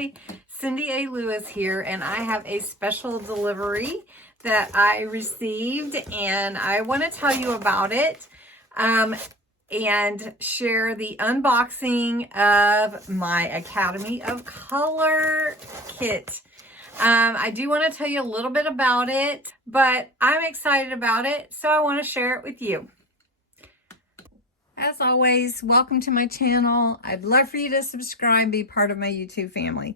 everybody, Cindy A. Lewis here, and I have a special delivery that I received, and I want to tell you about it and share the unboxing of my Academy of Color kit. I do want to tell you a little bit about it, but I'm excited about it, so I want to share it with you. As always, welcome to my channel. I'd love for you to subscribe and be part of my YouTube family.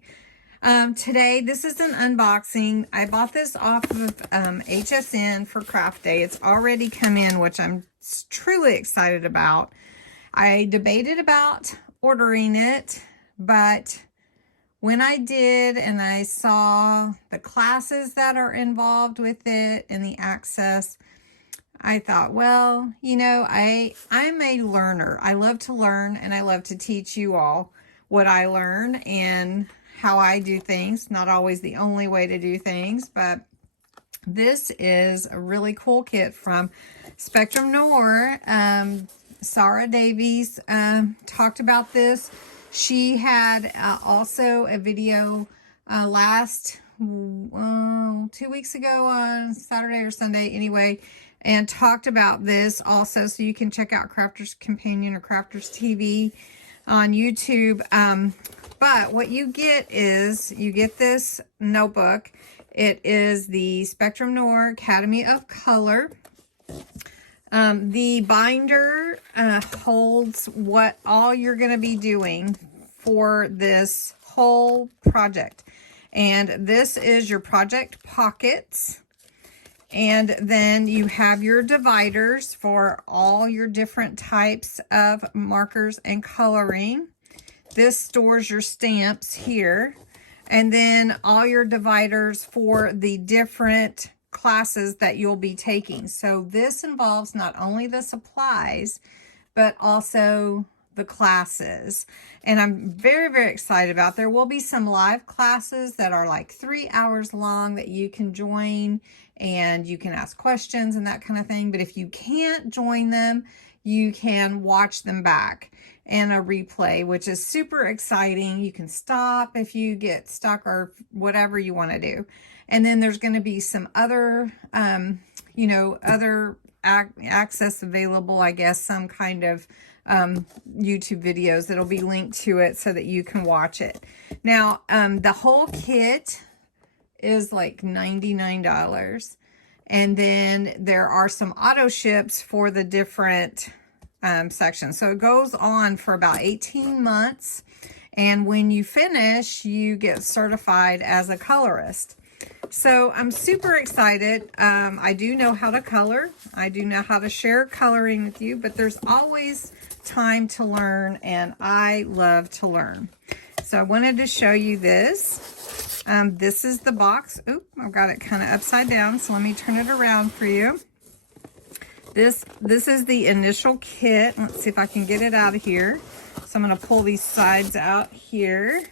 Today, this is an unboxing. I bought this off of HSN for Craft Day. It's already come in, which I'm truly excited about. I debated about ordering it, but when I did and I saw the classes that are involved with it and the access, I thought, well, you know, I'm a learner. I love to learn, and I love to teach you all what I learn and how I do things. Not always the only way to do things, but this is a really cool kit from Soectrum Noir. Sara Davies talked about this. She had also a video last 2 weeks ago on Saturday or Sunday anyway, and talked about this also, so you can check out Crafter's Companion or Crafter's TV on YouTube. But what you get is, you get this notebook. It is the Soectrum Noir Academy of Color. The binder holds what all you're going to be doing for this whole project. And this is your project pockets. And then you have your dividers for all your different types of markers and coloring. This stores your stamps here. And then all your dividers for the different classes that you'll be taking. So this involves not only the supplies, but also the classes. And I'm very, very excited about. There will be some live classes that are like 3 hours long that you can join, and you can ask questions and that kind of thing. But if you can't join them, you can watch them back in a replay, which is super exciting. You can stop if you get stuck or whatever you want to do. And then there's going to be some other, you know, other access available, I guess, some kind of YouTube videos that'll be linked to it so that you can watch it. Now, the whole kit is like $99. And then there are some auto ships for the different sections. So it goes on for about 18 months. And when you finish, you get certified as a colorist. So I'm super excited. I do know how to color. I do know how to share coloring with you, but there's always time to learn, and I love to learn. So I wanted to show you this. This is the box. Oop, I've got it kind of upside down, so let me turn it around for you. This is the initial kit. Let's see if I can get it out of here. So I'm going to pull these sides out here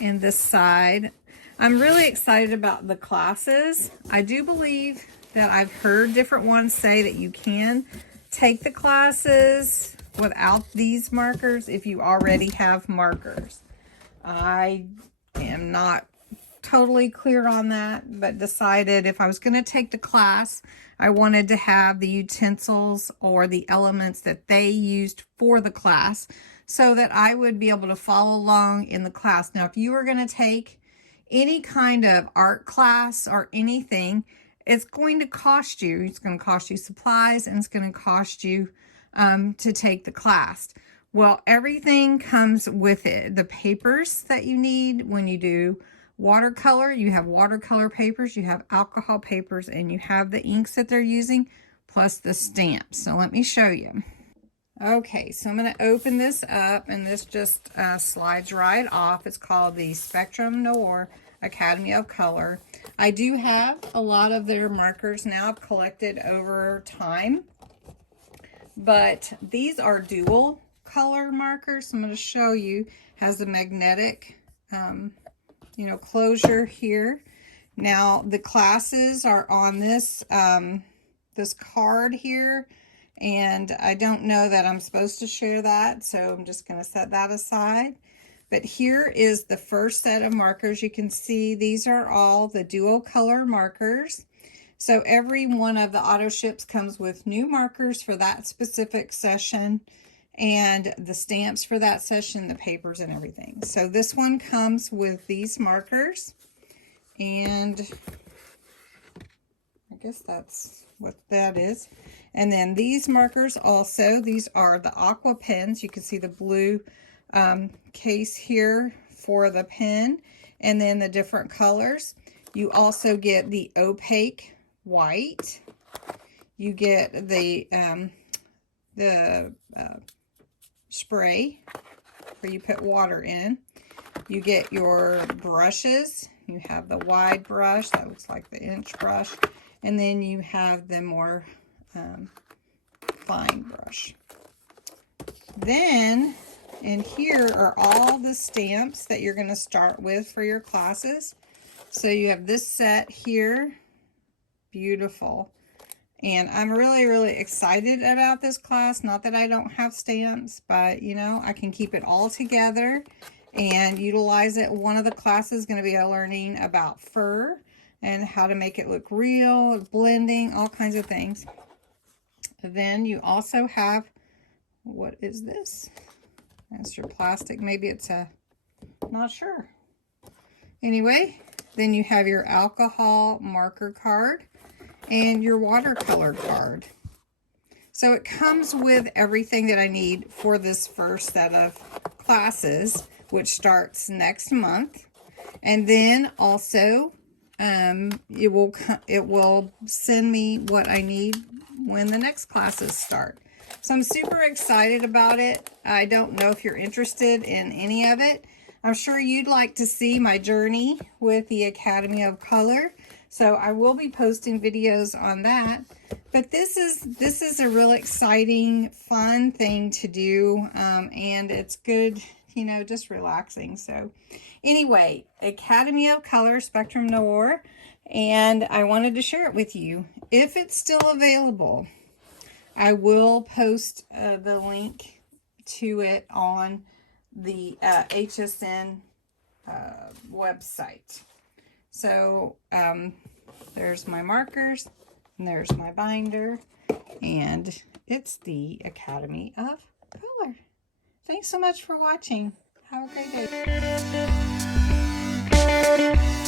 and this side. I'm really excited about the classes. I do believe that I've heard different ones say that you can take the classes without these markers if you already have markers. I am not totally clear on that, but decided if I was going to take the class, I wanted to have the utensils or the elements that they used for the class so that I would be able to follow along in the class. Now, if you were going to take any kind of art class or anything, it's going to cost you. It's going to cost you supplies, and it's going to cost you to take the class. Well, everything comes with it. The papers that you need when you do watercolor, you have watercolor papers, you have alcohol papers, and you have the inks that they're using, plus the stamps. So let me show you. Okay, so I'm going to open this up, and this just slides right off. It's called the Soectrum Noir Academy of Color. I do have a lot of their markers now. I've collected over time, but these are dual color markers. I'm going to show you. Has the magnetic you know, closure here. Now the classes are on this this card here, and I don't know that I'm supposed to share that, so I'm just going to set that aside. But here is the first set of markers. You can see these are all the dual color markers. So every one of the auto ships comes with new markers for that specific session, and the stamps for that session, the papers and everything. So this one comes with these markers, and I guess that's what that is. And then these markers also, these are the aqua pens. You can see the blue case here for the pen, and then the different colors. You also get the opaque white. You get the spray where you put water in. You get your brushes. You have the wide brush, that looks like the inch brush, and then you have the more fine brush. Then in here are all the stamps that you're going to start with for your classes. So you have this set here, beautiful. And I'm really, really excited about this class. Not that I don't have stamps, but you know, I can keep it all together and utilize it. One of the classes is going to be learning about fur and how to make it look real, blending, all kinds of things. Then you also have, what is this? That's your plastic. Maybe it's a, not sure. Anyway, then you have your alcohol marker card and your watercolor card. So it comes with everything that I need for this first set of classes, which starts next month. And then also it will send me what I need when the next classes start. So I'm super excited about it. I don't know if you're interested in any of it. I'm sure you'd like to see my journey with the Academy of Color. So I will be posting videos on that. But this is a real exciting, fun thing to do. And it's good, you know, just relaxing. So anyway, Academy of Color, Soectrum Noir. And I wanted to share it with you. If it's still available, I will post the link to it on the HSN website. So there's my markers, and there's my binder, and it's the Academy of Color. Thanks so much for watching. Have a great day.